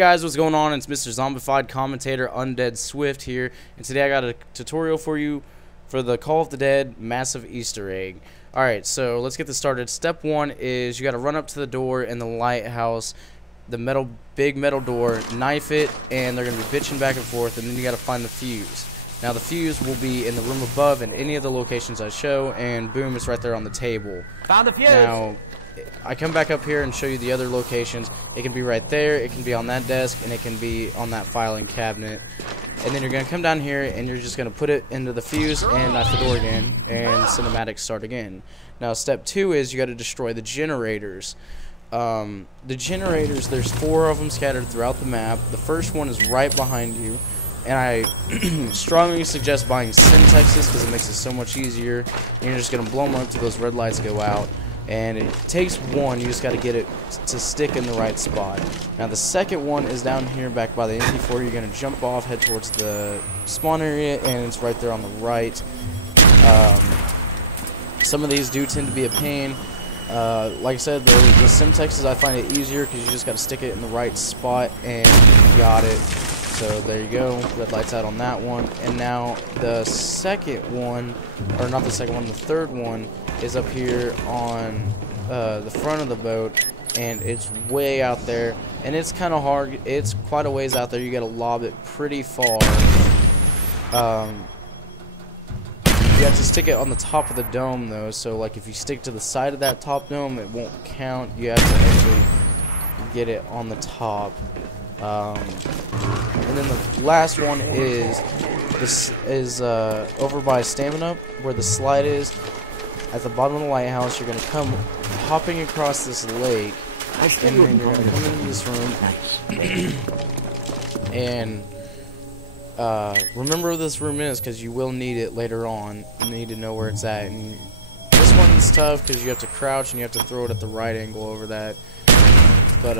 guys, what's going on? It's Mr. Zombified Commentator Undead Swift here, and today I got a tutorial for you for the Call of the Dead massive Easter egg. Alright, so let's get this started. Step 1 is you got to run up to the door in the lighthouse, the big metal door, knife it, and they're going to be bitching back and forth, and then you got to find the fuse. Now the fuse will be in the room above in any of the locations I show, and boom, it's right there on the table. Found the fuse! Now, I come back up here and show you the other locations. It can be right there, it can be on that desk, and it can be on that filing cabinet. And then you're going to come down here and you're just going to put it into the fuse and knife the door again, and cinematics start again. Now step 2 is you got to destroy the generators. The generators, there's 4 of them scattered throughout the map. The first one is right behind you, and I strongly suggest buying semtexs because it makes it so much easier. And you're just going to blow them up until those red lights go out. And it takes one, you just got to get it to stick in the right spot. Now the second one is down here back by the MP4. You're going to jump off, head towards the spawn area, and it's right there on the right. Some of these do tend to be a pain. Like I said, the semtexs, I find it easier because you just got to stick it in the right spot and you got it. So there you go, red lights out on that one. And now the second one, or not the second one, the third one is up here on the front of the boat, and it's way out there, and it's kind of hard. It's quite a ways out there. You got to lob it pretty far. You have to stick it on the top of the dome though, so like if you stick to the side of that top dome, it won't count. You have to actually get it on the top. And then the last one is over by stamin-up, where the slide is. At the bottom of the lighthouse, you're going to come hopping across this lake, and then you're going to come into this room. And remember where this room is, because you will need it later on. You need to know where it's at. And this one's tough because you have to crouch and you have to throw it at the right angle over that. But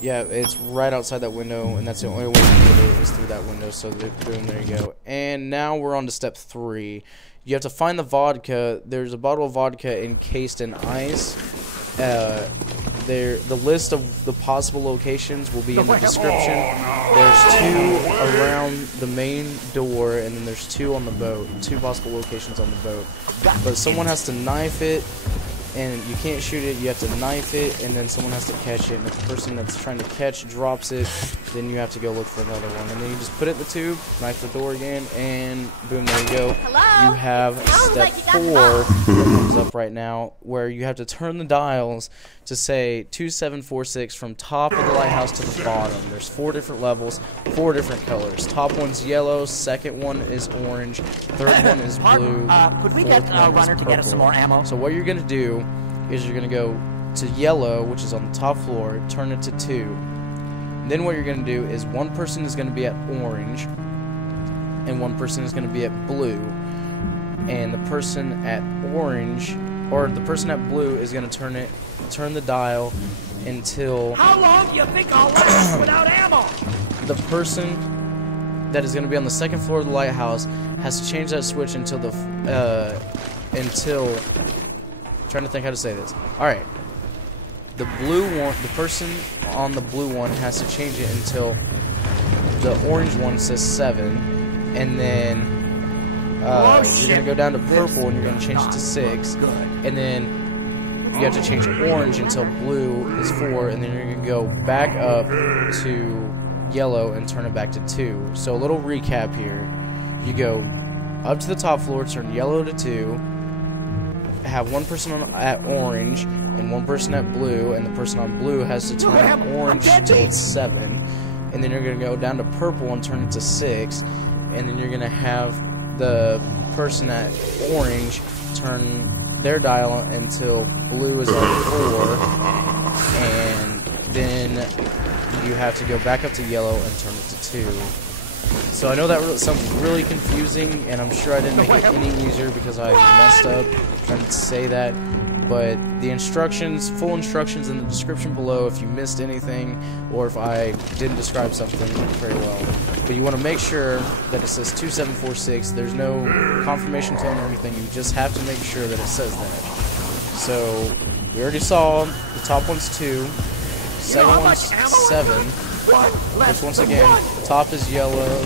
yeah, it's right outside that window, and that's the only way to get it is through that window. So boom, there you go. And now we're on to step 3. You have to find the vodka. There's a bottle of vodka encased in ice. The list of the possible locations will be in the description. There's 2 around the main door, and then there's 2 on the boat. 2 possible locations on the boat. But someone has to knife it, and you can't shoot it. You have to knife it, and then someone has to catch it. And if the person that's trying to catch drops it, then you have to go look for another one. And then you just put it in the tube, knife the door again, and boom, there you go. Hello? You have step 4 that comes up right now, where you have to turn the dials to say 2746 from top of the lighthouse to the bottom. There's 4 different levels, 4 different colors. Top one's yellow, second one is orange, third one is blue, could we get a runner to get us some more ammo? So what you're going to do is you're going to go to yellow, which is on the top floor, turn it to 2. Then what you're going to do is one person is going to be at orange, and one person is going to be at blue. And the person at orange, or the person at blue, is going to turn the dial until... How long do you think I'll last without ammo? The person that is going to be on the second floor of the lighthouse has to change that switch until the... I'm trying to think how to say this. Alright. The blue one, the person on the blue one has to change it until the orange one says 7, and then you're gonna go down to purple and you're gonna change it to 6, and then you have to change orange until blue is 4, and then you're gonna go back up to yellow and turn it back to 2. So a little recap here: you go up to the top floor, turn yellow to 2. Have one person at orange and one person at blue, and the person on blue has to turn orange until it's 7, and then you're going to go down to purple and turn it to 6, and then you're going to have the person at orange turn their dial until blue is on 4, and then you have to go back up to yellow and turn it to 2. So I know that sounds really confusing, and I'm sure I didn't make it any easier because I messed up trying to say that, but the instructions, full instructions in the description below if you missed anything or if I didn't describe something very well. But you want to make sure that it says 2746. There's no confirmation tone or anything. You just have to make sure that it says that. So we already saw the top one's 2. second one's 7, which once again, top is yellow,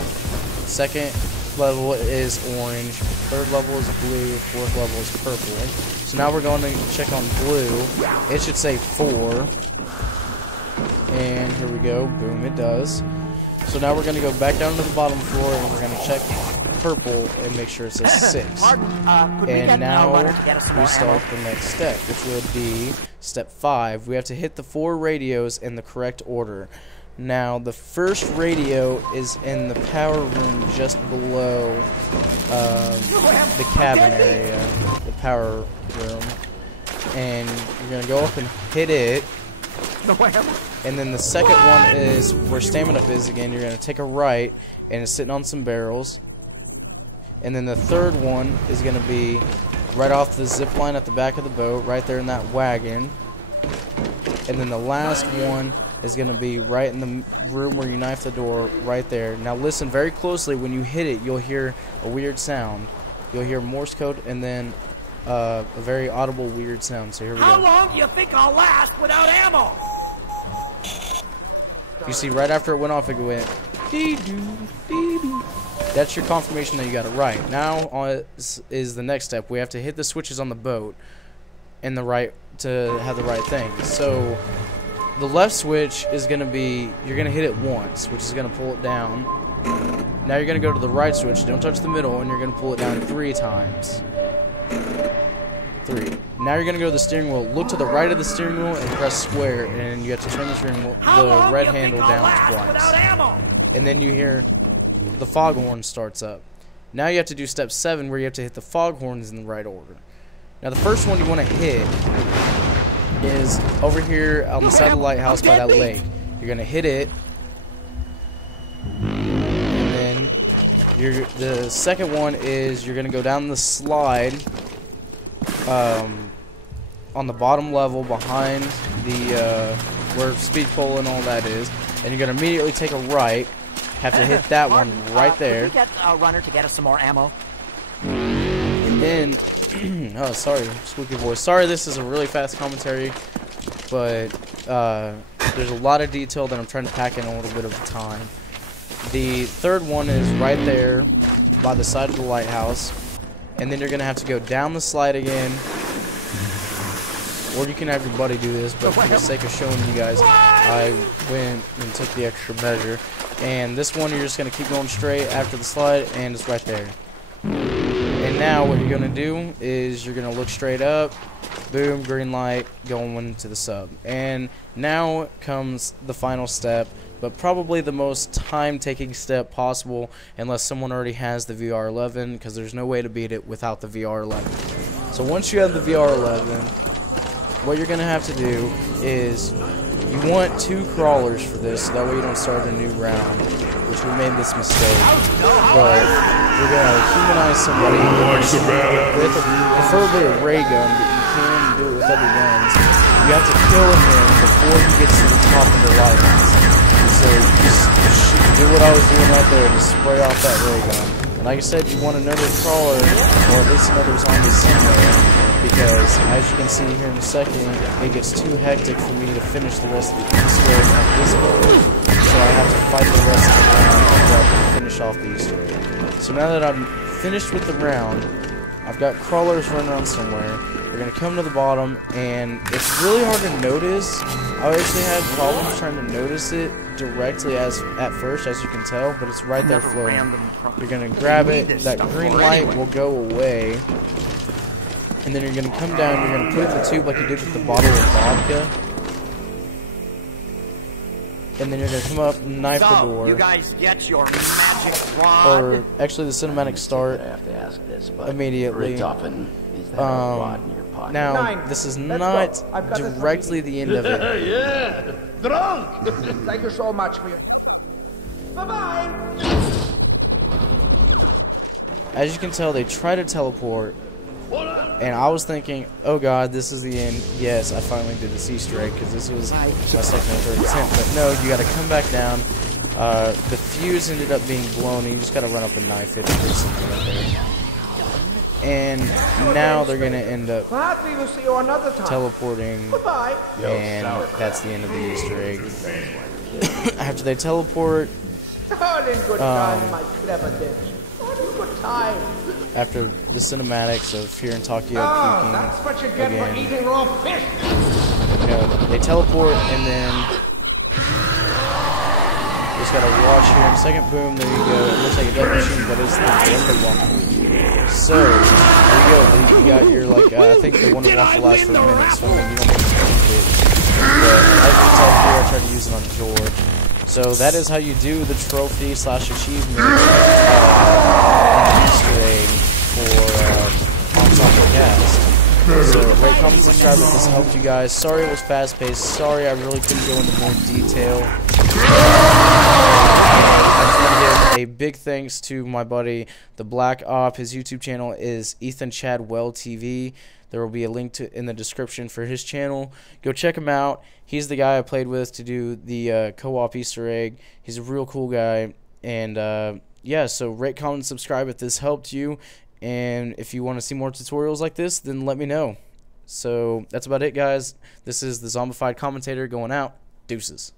second level is orange, third level is blue, fourth level is purple. So now we're going to check on blue. It should say 4. And here we go. Boom, it does. So now we're going to go back down to the bottom floor and we're going to check purple and make sure it says 6. And now we start the next step, which would be step 5. We have to hit the 4 radios in the correct order. Now, the first radio is in the power room just below the cabin area, the power room. And you're going to go up and hit it. And then the second one is where stamin-up is again. You're going to take a right, and it's sitting on some barrels. And then the third one is going to be right off the zip line at the back of the boat, right there in that wagon. And then the last one is going to be right in the room where you knife the door, right there. Now listen very closely. When you hit it, you'll hear a weird sound. You'll hear Morse code and then a very audible weird sound. So here we go. How long do you think I'll last without ammo? You see, right after it went off, it went dee-doo, dee-doo. That's your confirmation that you got it right. Now is the next step. We have to hit the switches on the boat in the right to have the right thing. So the left switch is going to be, you're going to hit it once, which is going to pull it down. Now you're going to go to the right switch, don't touch the middle, and you're going to pull it down 3 times. 3. Now you're going to go to the steering wheel, look to the right of the steering wheel, and press square, and you have to turn the steering wheel, the red handle down twice. And then you hear the foghorn starts up. Now you have to do step 7, where you have to hit the foghorns in the right order. Now the first one you want to hit is over here on the side of the lighthouse by that lake. You're going to hit it, and then the second one is you're going to go down the slide on the bottom level behind the where speed pole and all that is, and you're going to immediately take a right. Have to hit that one right there. Can we get a runner to get us some more ammo? And then, oh, sorry, squeaky voice. Sorry, this is a really fast commentary, but there's a lot of detail that I'm trying to pack in a little bit of time. The third one is right there by the side of the lighthouse, and then you're going to have to go down the slide again, or you can have your buddy do this, but for the sake of showing you guys, I went and took the extra measure. And this one, you're just going to keep going straight after the slide, and it's right there. And now what you're going to do is you're going to look straight up, boom, green light, going into the sub. And now comes the final step, but probably the most time-taking step possible, unless someone already has the VR11, because there's no way to beat it without the VR11. So once you have the VR11, what you're going to have to do is you want 2 crawlers for this, so that way you don't start a new round, which we made this mistake. But you're going to humanize somebody with preferably a ray gun, but you can do it with other guns. You have to kill him before he gets to the top of the lighthouse. So just do what I was doing right there, just spray off that ray gun. And like I said, you want another crawler, or at least another zombie somewhere, because as you can see here in a second, it gets too hectic for me to finish the rest of the Easter egg at this point, so I have to fight the rest of the round before I can finish off the Easter egg. So now that I'm finished with the round, I've got crawlers running around somewhere. We're going to come to the bottom, and it's really hard to notice. I actually had problems trying to notice it directly at first, as you can tell, but it's right there floating. You're going to grab it, that green light will go away, and then you're going to come down, you're going to put it in the tube like you did with the bottle of vodka, and then you're going to come up and knife the door. You guys get your magic rod. Or actually the cinematic start immediely. Now, this is not directly the end of it. Yeah, drunk. Thank you so much for your... Bye-bye. As you can tell, they try to teleport, and I was thinking, oh god, this is the end. Yes, I finally did this Easter egg, because this was my second or third attempt. But no, you gotta come back down. The fuse ended up being blown, and you just gotta run up and knife it or something like that. And now they're gonna end up Perhaps we will see you another time. teleporting, Goodbye. and that's the end of the Easter egg. After they teleport, All in good time, my clever ditch. All in good time. after the cinematics of here in Tokyo Oh, puking that's what you get again, for eating raw fish. you know, they teleport, and then just gotta watch here in a second. Boom, there you go. It looks like a death machine, but it's the Wonder Waffle. So there you go. You got your like I think the Wonder Waffle lasts for minutes, so I mean you don't need to change it. But as you can tell here, I tried to use it on George. So that is how you do the trophy / achievement Easter egg for Ensemble Cast. So rate, comment, subscribe if this helped you guys. Sorry it was fast paced. Sorry I really couldn't go into more detail. I just want to give a big thanks to my buddy the Black Op. His YouTube channel is Ethan Chadwell TV. There will be a link in the description for his channel. Go check him out. He's the guy I played with to do the co-op Easter egg. He's a real cool guy. And yeah, so rate, comment, subscribe if this helped you. And if you want to see more tutorials like this, then let me know. So that's about it, guys. This is the Zombified Commentator going out. Deuces.